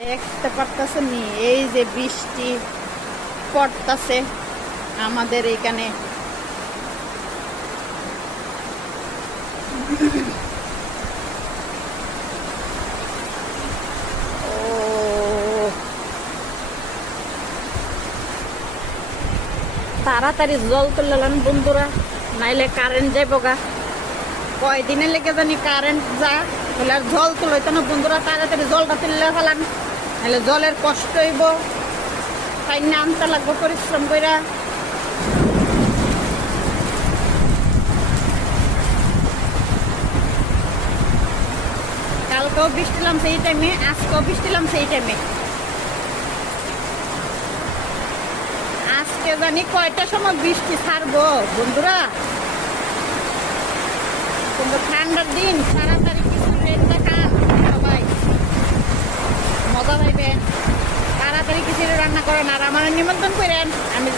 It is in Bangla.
দেখতে পারতেছেন নি এই যে বৃষ্টি পড়তাছে আমাদের এখানে। ও তাড়াতাড়ি জল তুললেন বন্ধুরা, নাইলে কারেন্ট যাইব গা। কয়দিনে লেগে জানি কারেন্ট যা বলে আর জল তুলইতো না বন্ধুরা। তাড়াতাড়ি জলটা তুললে ফেলান, নাহলে জলের কষ্ট হইব, তাই না আনতে লাগবো পরিশ্রম কইরা। কালকেও বৃষ্টিলাম সেই টাইমে, আজকেও বৃষ্টিলাম সেই টাইমে। আজকে জানি কয়টার সময় বৃষ্টি ছাড়বো বন্ধুরা। কিন্তু ঠান্ডার দিন তাড়াতাড়ি কিছু রেটটা খান সবাই, মজা পাইবেন। তাড়াতাড়ি কিছু রান্না করেন আর আমার নিমন্ত্রণ করেন, আমি